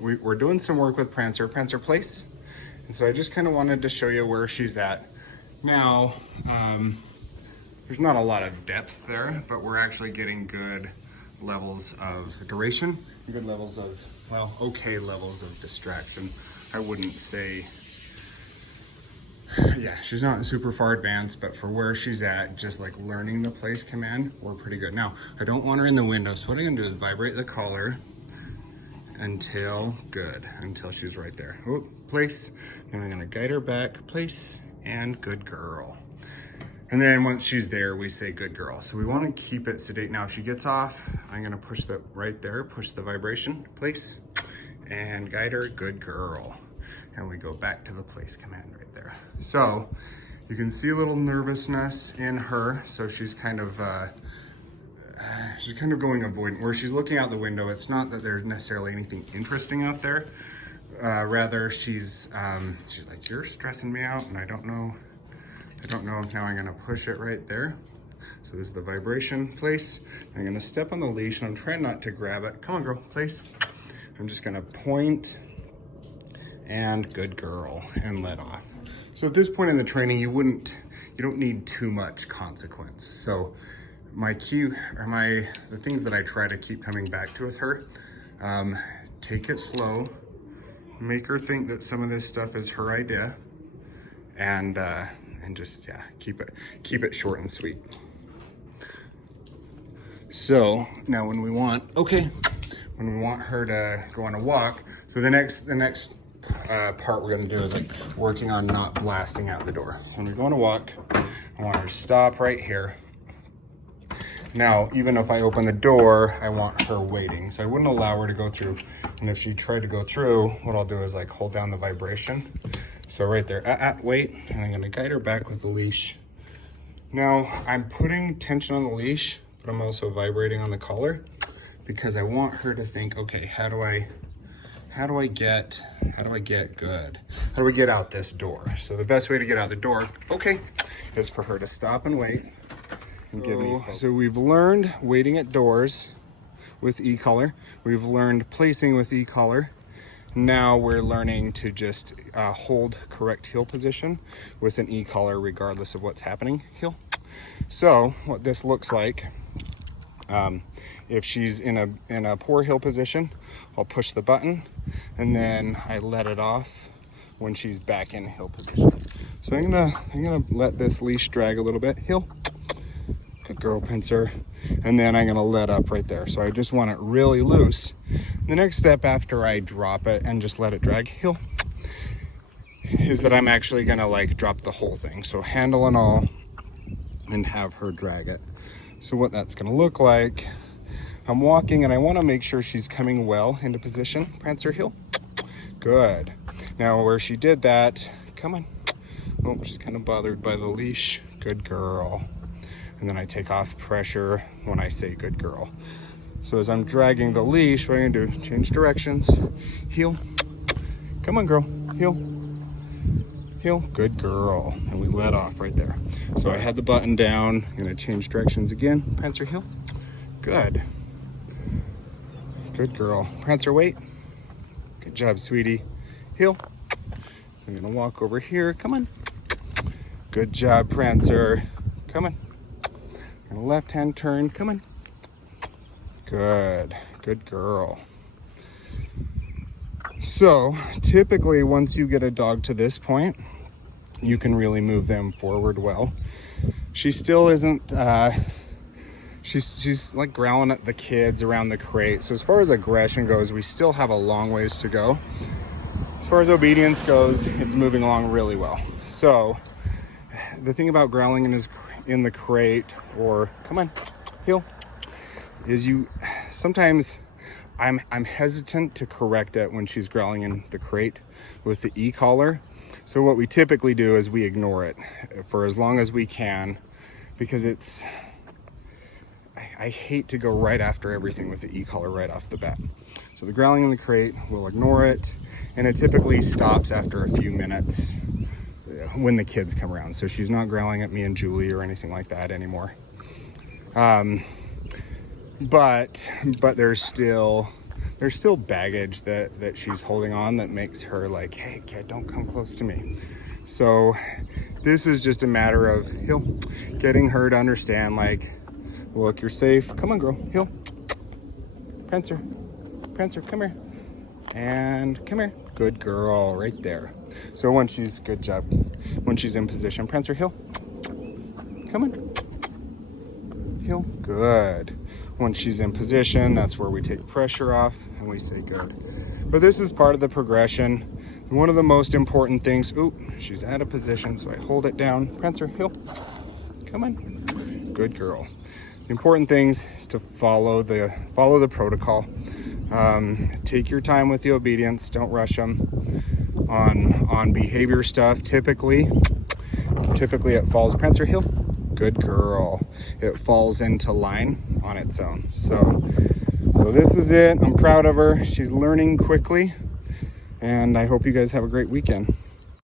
We're doing some work with Prancer place. And so I just kind of wanted to show you where she's at. Now, there's not a lot of depth there, but we're actually getting good levels of duration, good levels of, well, okay levels of distraction. I wouldn't say, yeah, she's not super far advanced, but for where she's at, just like learning the place command, we're pretty good. Now, I don't want her in the window, so what I'm gonna do is vibrate the collar until she's right there. Oh, place. And I'm gonna guide her back, place, and good girl. And then once she's there, we say good girl. So we wanna keep it sedate. Now, if she gets off, I'm gonna push the right there, push the vibration, place, and guide her, good girl. And we go back to the place command right there. So you can see a little nervousness in her. So she's kind of going avoidant. Where she's looking out the window, it's not that there's necessarily anything interesting out there. Rather, she's like, you're stressing me out, and I don't know if now I'm gonna push it right there. So this is the vibration place. I'm gonna step on the leash, and I'm trying not to grab it. Come on, girl, place. I'm just gonna point, and good girl, and let off. So at this point in the training, you don't need too much consequence. So the things that I try to keep coming back to with her, take it slow, make her think that some of this stuff is her idea, and just, yeah, keep it short and sweet. So now when we want her to go on a walk, so the next part we're gonna do is like working on not blasting out the door. So when we go on a walk, I want her to stop right here. Now, even if I open the door, I want her waiting. So I wouldn't allow her to go through. And if she tried to go through, what I'll do is like hold down the vibration. So right there, wait, and I'm gonna guide her back with the leash. Now, I'm putting tension on the leash, but I'm also vibrating on the collar because I want her to think, okay, how do I get good? How do we get out this door? So the best way to get out the door, okay, is for her to stop and wait. So we've learned waiting at doors with e-collar. We've learned placing with e-collar. Now we're learning to just hold correct heel position with an e-collar regardless of what's happening heel. So what this looks like, if she's in a poor heel position, I'll push the button and then I let it off when she's back in heel position. So I'm gonna let this leash drag a little bit, heel. Good girl, Prancer. And then I'm gonna let up right there. So I just want it really loose. The next step after I drop it and just let it drag, heel, is that I'm actually gonna like drop the whole thing. So handle and all, and have her drag it. So what that's gonna look like, I'm walking and I wanna make sure she's coming well into position. Prancer, heel, good. Now where she did that, come on. Oh, she's kind of bothered by the leash, good girl. And then I take off pressure when I say good girl. So as I'm dragging the leash, what I'm gonna do, change directions, heel, come on girl, heel, heel, good girl. And we let off right there. So I had the button down, I'm gonna change directions again, Prancer, heel, good. Good girl. Prancer, wait. Good job, sweetie. Heel. So I'm gonna walk over here, come on. Good job, Prancer, come on. And a left hand turn, come on. Good girl. So typically once you get a dog to this point, you can really move them forward well. She still isn't, she's like growling at the kids around the crate. So as far as aggression goes, we still have a long ways to go. As far as obedience goes, it's moving along really well. So the thing about growling in the crate, or come on, heel, is sometimes I'm hesitant to correct it when she's growling in the crate with the e-collar. So what we typically do is we ignore it for as long as we can, because I hate to go right after everything with the e-collar right off the bat. So the growling in the crate, we'll ignore it, and it typically stops after a few minutes when the kids come around. So she's not growling at me and Julie or anything like that anymore. But there's still there's still baggage that she's holding on that makes her like, hey kid, don't come close to me. So this is just a matter of getting her to understand, like, look, you're safe. Come on, girl. Prancer, come here. And come here. Good girl, right there. So when she's, good job. When she's in position, Prancer, come on. Good. When she's in position, that's where we take pressure off and we say good. But this is part of the progression. One of the most important things, she's out of position, so I hold it down. Prancer, come on. Good girl. The important things is to follow the protocol. Take your time with the obedience. Don't rush them. On behavior stuff, typically it falls. Prancer, good girl. It falls into line on its own. So this is it. I'm proud of her. She's learning quickly, and I hope you guys have a great weekend.